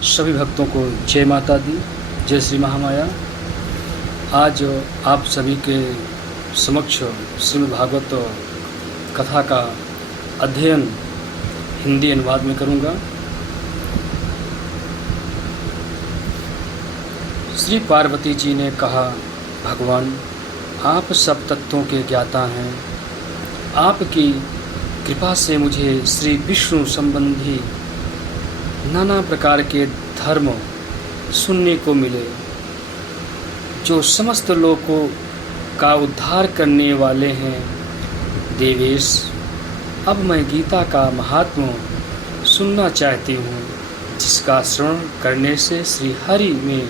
सभी भक्तों को जय माता दी, जय श्री महामाया। आज आप सभी के समक्ष श्रीमद् भागवत कथा का अध्ययन हिंदी अनुवाद में करूँगा। श्री पार्वती जी ने कहा, भगवान आप सब तत्वों के ज्ञाता हैं। आपकी कृपा से मुझे श्री विष्णु संबंधी नाना प्रकार के धर्म सुनने को मिले, जो समस्त लोगों का उद्धार करने वाले हैं। देवेश, अब मैं गीता का महात्म्य सुनना चाहती हूँ, जिसका श्रवण करने से श्री हरि में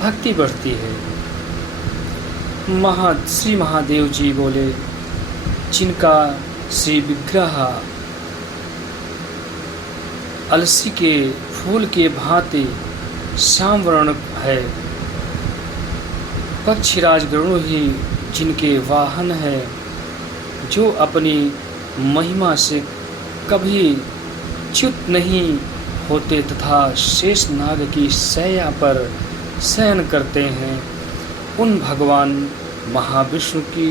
भक्ति बढ़ती है। श्री महादेव जी बोले, जिनका श्री विग्रह अलसी के फूल के भांति श्याम वर्ण है, पक्षीराज गरुड़ ही जिनके वाहन है, जो अपनी महिमा से कभी च्युत नहीं होते तथा शेष नाग की शैया पर शयन करते हैं, उन भगवान महाविष्णु की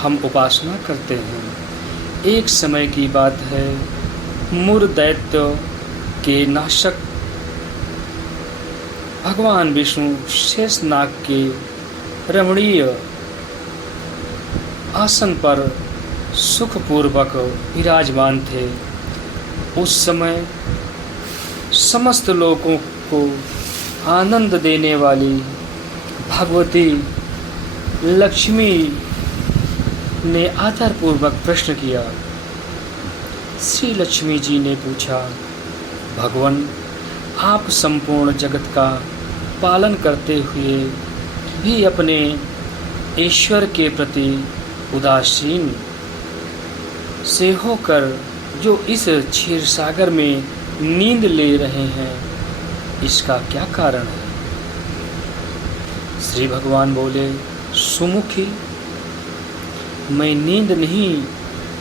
हम उपासना करते हैं। एक समय की बात है, मूर दैत्य के नाशक भगवान विष्णु शेष नाग के रमणीय आसन पर सुखपूर्वक विराजमान थे। उस समय समस्त लोगों को आनंद देने वाली भगवती लक्ष्मी ने आदरपूर्वक प्रश्न किया। श्री लक्ष्मी जी ने पूछा, भगवान आप संपूर्ण जगत का पालन करते हुए भी अपने ईश्वर के प्रति उदासीन से होकर जो इस क्षीर सागर में नींद ले रहे हैं, इसका क्या कारण है? श्री भगवान बोले, सुमुखी, मैं नींद नहीं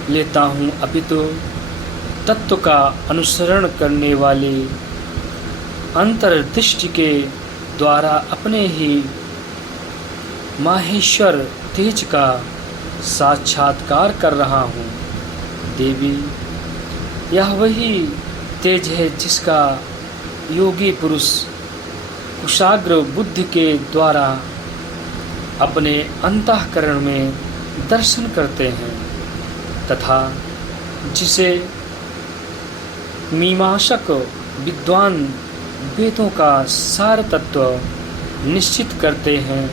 लेता हूँ, अपितु तत्व का अनुसरण करने वाले अंतर्दृष्टि के द्वारा अपने ही माहेश्वर तेज का साक्षात्कार कर रहा हूँ। देवी, यह वही तेज है जिसका योगी पुरुष कुशाग्र बुद्धि के द्वारा अपने अंतःकरण में दर्शन करते हैं, तथा जिसे मीमांसक विद्वान वेदों का सार तत्व निश्चित करते हैं।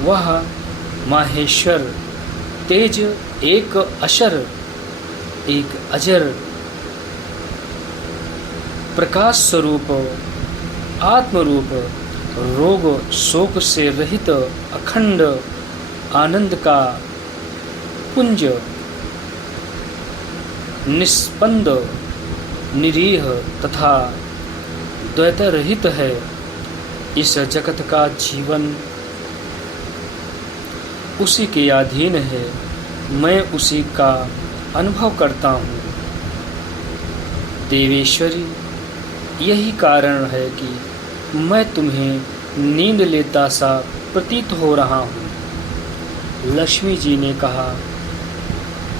वह माहेश्वर तेज एक अशर एक अजर प्रकाश स्वरूप आत्मरूप रोग शोक से रहित अखंड आनंद का पुंज निस्पंद निरीह तथा द्वैत रहित है। इस जगत का जीवन उसी के अधीन है, मैं उसी का अनुभव करता हूँ। देवेश्वरी, यही कारण है कि मैं तुम्हें नींद लेता सा प्रतीत हो रहा हूँ। लक्ष्मी जी ने कहा,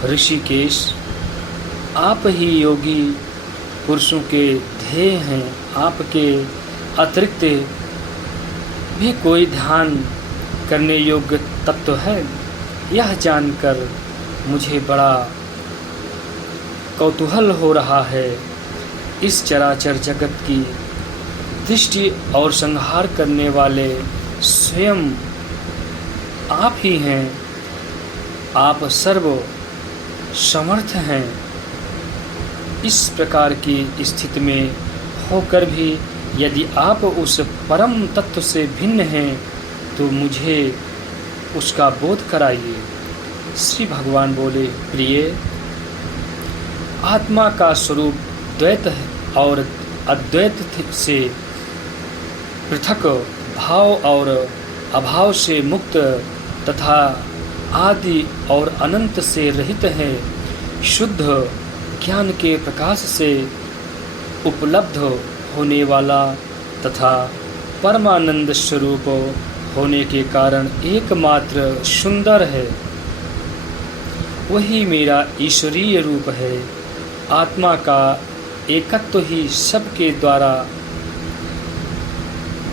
ऋषिकेश, आप ही योगी पुरुषों के ध्येय हैं। आपके अतिरिक्त भी कोई ध्यान करने योग्य तत्व है? यह जानकर मुझे बड़ा कौतूहल हो रहा है। इस चराचर जगत की दृष्टि और संहार करने वाले स्वयं आप ही हैं। आप सर्व समर्थ हैं। इस प्रकार की स्थिति में होकर भी यदि आप उस परम तत्व से भिन्न हैं, तो मुझे उसका बोध कराइए। श्री भगवान बोले, प्रिय, आत्मा का स्वरूप द्वैत और अद्वैत से पृथक, भाव और अभाव से मुक्त तथा आदि और अनंत से रहित है। शुद्ध ज्ञान के प्रकाश से उपलब्ध होने वाला तथा परमानंद स्वरूप होने के कारण एकमात्र सुंदर है। वही मेरा ईश्वरीय रूप है। आत्मा का एकत्व ही सबके द्वारा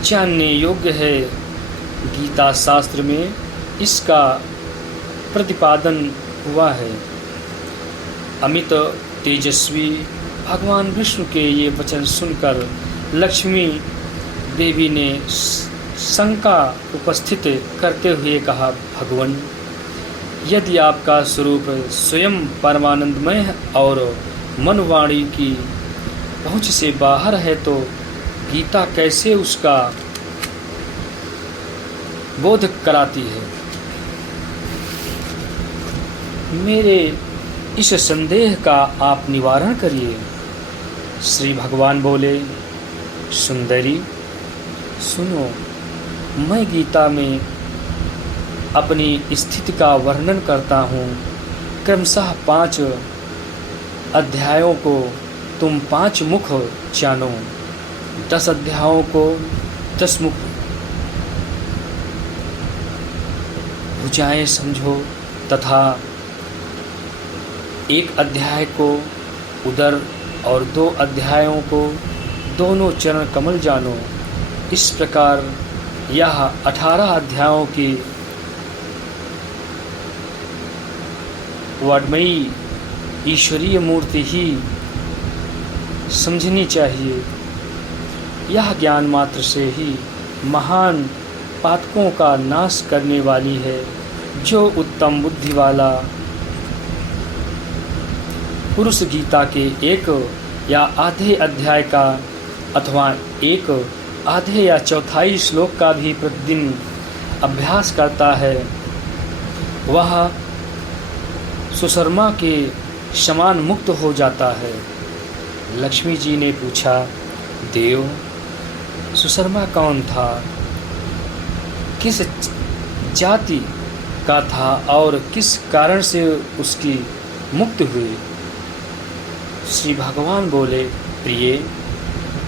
जानने योग्य है। गीता शास्त्र में इसका प्रतिपादन हुआ है। अमित तेजस्वी भगवान विष्णु के ये वचन सुनकर लक्ष्मी देवी ने शंका उपस्थित करते हुए कहा, भगवान, यदि आपका स्वरूप स्वयं परमानंदमय और मनवाणी की पहुँच से बाहर है तो गीता कैसे उसका बोध कराती है? मेरे इस संदेह का आप निवारण करिए। श्री भगवान बोले, सुंदरी सुनो, मैं गीता में अपनी स्थिति का वर्णन करता हूँ। क्रमशः 5 अध्यायों को तुम 5 मुख जानो, 10 अध्यायों को 10 मुख भुजाएं समझो, तथा 1 अध्याय को उदर और 2 अध्यायों को दोनों चरण कमल जानो। इस प्रकार यह 18 अध्यायों की वर्णमयी ईश्वरीय मूर्ति ही समझनी चाहिए। यह ज्ञान मात्र से ही महान पातकों का नाश करने वाली है। जो उत्तम बुद्धि वाला पुरुष गीता के 1 या आधे अध्याय का अथवा 1 आधे या चौथाई श्लोक का भी प्रतिदिन अभ्यास करता है, वह सुशर्मा के समान मुक्त हो जाता है। लक्ष्मी जी ने पूछा, देव, सुशर्मा कौन था? किस जाति का था और किस कारण से उसकी मुक्ति हुई? श्री भगवान बोले, प्रिय,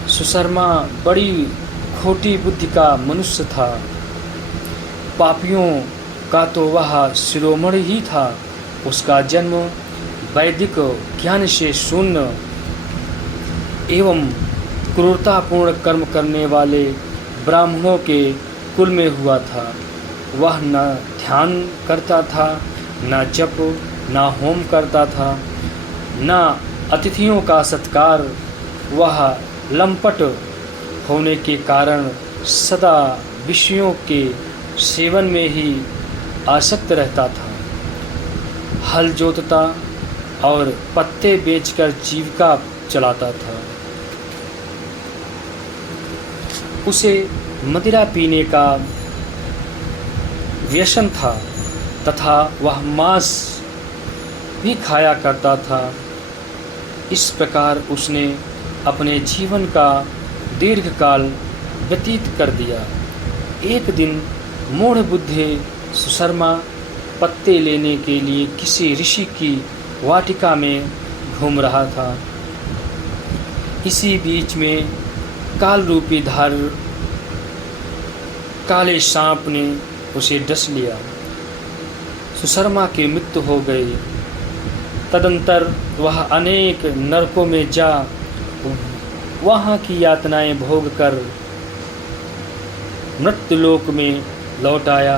सुशर्मा बड़ी खोटी बुद्धि का मनुष्य था। पापियों का तो वह शिरोमणि ही था। उसका जन्म वैदिक ज्ञान से शून्य एवं क्रूरतापूर्ण कर्म करने वाले ब्राह्मणों के कुल में हुआ था। वह न ध्यान करता था, न जप, न होम करता था, न अतिथियों का सत्कार। वह लंपट होने के कारण सदा विषयों के सेवन में ही आसक्त रहता था। हल जोतता और पत्ते बेचकर जीविका चलाता था। उसे मदिरा पीने का व्यसन था तथा वह मांस भी खाया करता था। इस प्रकार उसने अपने जीवन का दीर्घकाल व्यतीत कर दिया। एक दिन मूढ़ बुद्धि सुशर्मा पत्ते लेने के लिए किसी ऋषि की वाटिका में घूम रहा था। इसी बीच में काल रूपी धार काले सांप ने उसे डस लिया। सुशर्मा की मृत्यु हो गई। तदंतर वह अनेक नरकों में जा वहाँ की यातनाएं भोग कर मृत्युलोक में लौट आया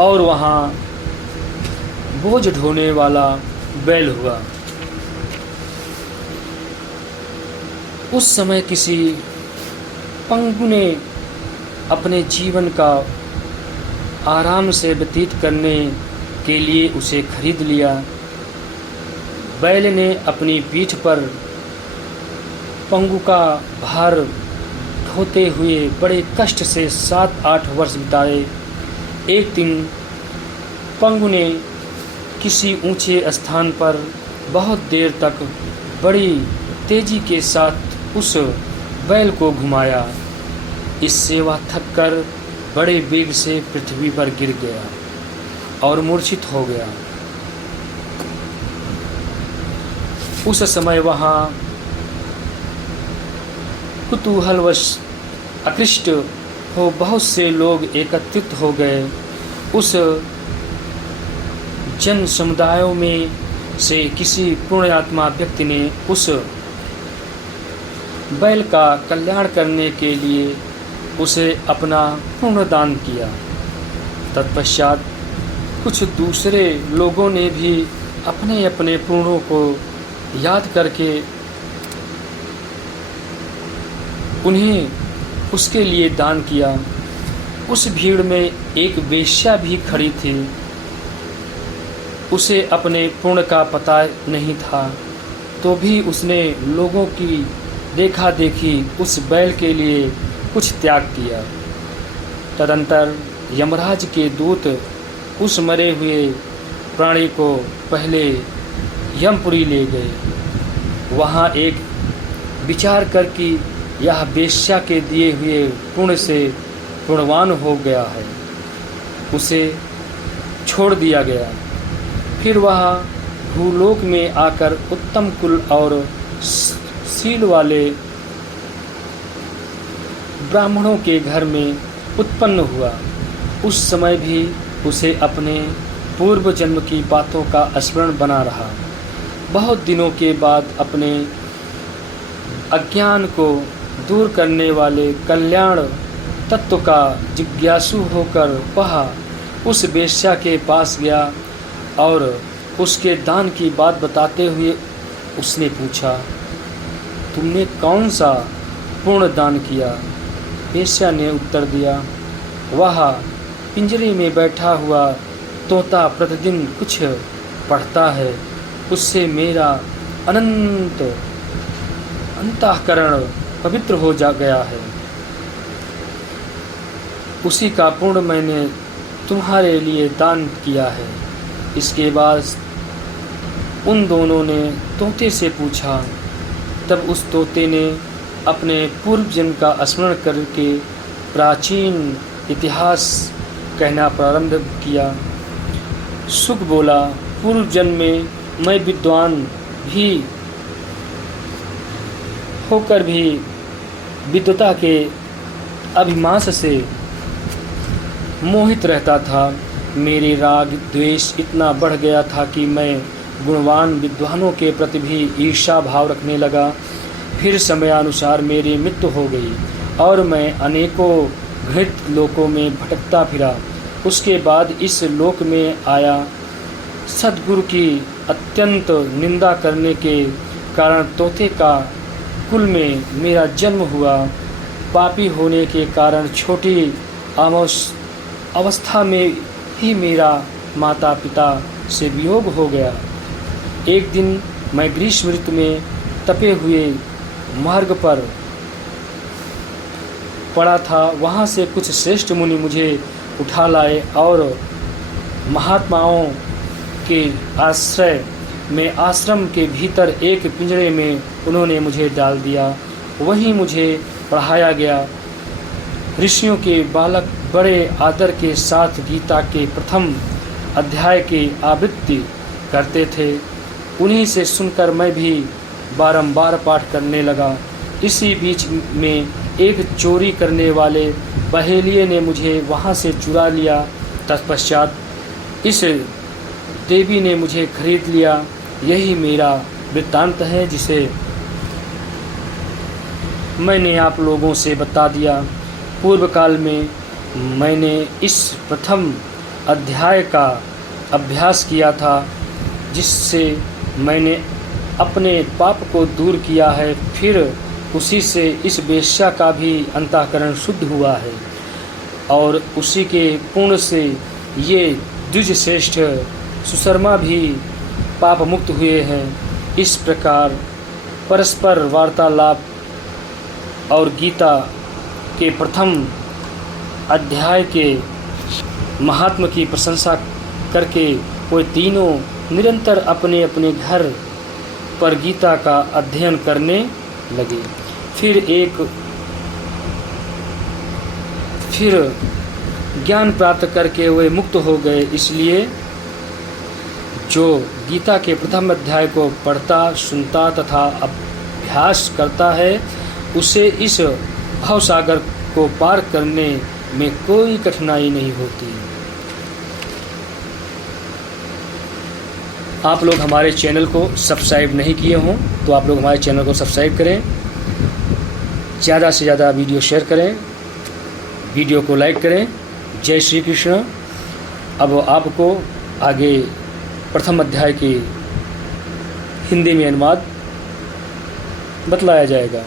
और वहाँ बोझ ढोने वाला बैल हुआ। उस समय किसी पंगु ने अपने जीवन का आराम से व्यतीत करने के लिए उसे खरीद लिया। बैल ने अपनी पीठ पर पंगु का भार ढोते हुए बड़े कष्ट से 7-8 वर्ष बिताए। एक दिन पंगु ने किसी ऊंचे स्थान पर बहुत देर तक बड़ी तेजी के साथ उस बैल को घुमाया। इससे वह थक कर बड़े वेग से पृथ्वी पर गिर गया और मूर्छित हो गया। उस समय वहाँ कुतूहलवश आकृष्ट हो बहुत से लोग एकत्रित हो गए। उस जन समुदायों में से किसी पुण्यात्मा व्यक्ति ने उस बैल का कल्याण करने के लिए उसे अपना पूर्ण दान किया। तत्पश्चात कुछ दूसरे लोगों ने भी अपने अपने पूर्णों को याद करके उन्हें उसके लिए दान किया। उस भीड़ में एक वेश्या भी खड़ी थी। उसे अपने पुण्य का पता नहीं था, तो भी उसने लोगों की देखा देखी उस बैल के लिए कुछ त्याग किया। तदंतर यमराज के दूत उस मरे हुए प्राणी को पहले यमपुरी ले गए। वहाँ एक विचार कर कि यह वेश्या के दिए हुए पुण्य से पुण्यवान हो गया है, उसे छोड़ दिया गया। फिर वह भूलोक में आकर उत्तम कुल और शील वाले ब्राह्मणों के घर में उत्पन्न हुआ। उस समय भी उसे अपने पूर्व जन्म की बातों का स्मरण बना रहा। बहुत दिनों के बाद अपने अज्ञान को दूर करने वाले कल्याण तत्व का जिज्ञासु होकर वह उस वेश्या के पास गया और उसके दान की बात बताते हुए उसने पूछा, तुमने कौन सा पूर्ण दान किया? वेश्या ने उत्तर दिया, वह पिंजरे में बैठा हुआ तोता प्रतिदिन कुछ पढ़ता है, उससे मेरा अनंत अंतःकरण पवित्र हो जा गया है। उसी का पूर्ण मैंने तुम्हारे लिए दान किया है। इसके बाद उन दोनों ने तोते से पूछा। तब उस तोते ने अपने पूर्व जन्म का स्मरण करके प्राचीन इतिहास कहना प्रारंभ किया। सुख बोला, पूर्व जन्म में मैं विद्वान भी होकर भी विद्वता के अभिमास से मोहित रहता था। मेरे राग द्वेष इतना बढ़ गया था कि मैं गुणवान विद्वानों के प्रति भी ईर्ष्या भाव रखने लगा। फिर समयानुसार मेरी मृत्यु हो गई और मैं अनेकों घृत लोकों में भटकता फिरा। उसके बाद इस लोक में आया। सद्गुरु की अत्यंत निंदा करने के कारण तोते का कुल में मेरा जन्म हुआ। पापी होने के कारण छोटी अवस्था में ही मेरा माता पिता से वियोग हो गया। एक दिन मैं ग्रीष्म ऋतु में तपे हुए मार्ग पर पड़ा था। वहाँ से कुछ श्रेष्ठ मुनि मुझे उठा लाए और महात्माओं के आश्रय में आश्रम के भीतर एक पिंजरे में उन्होंने मुझे डाल दिया। वहीं मुझे पढ़ाया गया। ऋषियों के बालक बड़े आदर के साथ गीता के प्रथम अध्याय की आवृत्ति करते थे। उन्हीं से सुनकर मैं भी बारंबार पाठ करने लगा। इसी बीच में एक चोरी करने वाले बहेलिये ने मुझे वहाँ से चुरा लिया। तत्पश्चात इस देवी ने मुझे खरीद लिया। यही मेरा वृत्तांत है, जिसे मैंने आप लोगों से बता दिया। पूर्व काल में मैंने इस प्रथम अध्याय का अभ्यास किया था, जिससे मैंने अपने पाप को दूर किया है। फिर उसी से इस वेश्या का भी अंतःकरण शुद्ध हुआ है और उसी के पुण्य से ये द्विज श्रेष्ठ सुशर्मा भी पाप मुक्त हुए हैं। इस प्रकार परस्पर वार्तालाप और गीता के प्रथम अध्याय के महात्म की प्रशंसा करके वे तीनों निरंतर अपने अपने घर पर गीता का अध्ययन करने लगे। फिर ज्ञान प्राप्त करके वे मुक्त हो गए। इसलिए जो गीता के प्रथम अध्याय को पढ़ता, सुनता तथा अभ्यास करता है, उसे इस भवसागर को पार करने में कोई कठिनाई नहीं होती। आप लोग हमारे चैनल को सब्सक्राइब नहीं किए हों तो आप लोग हमारे चैनल को सब्सक्राइब करें, ज़्यादा से ज़्यादा वीडियो शेयर करें, वीडियो को लाइक करें। जय श्री कृष्ण। अब आपको आगे प्रथम अध्याय की हिंदी में अनुवाद बतलाया जाएगा।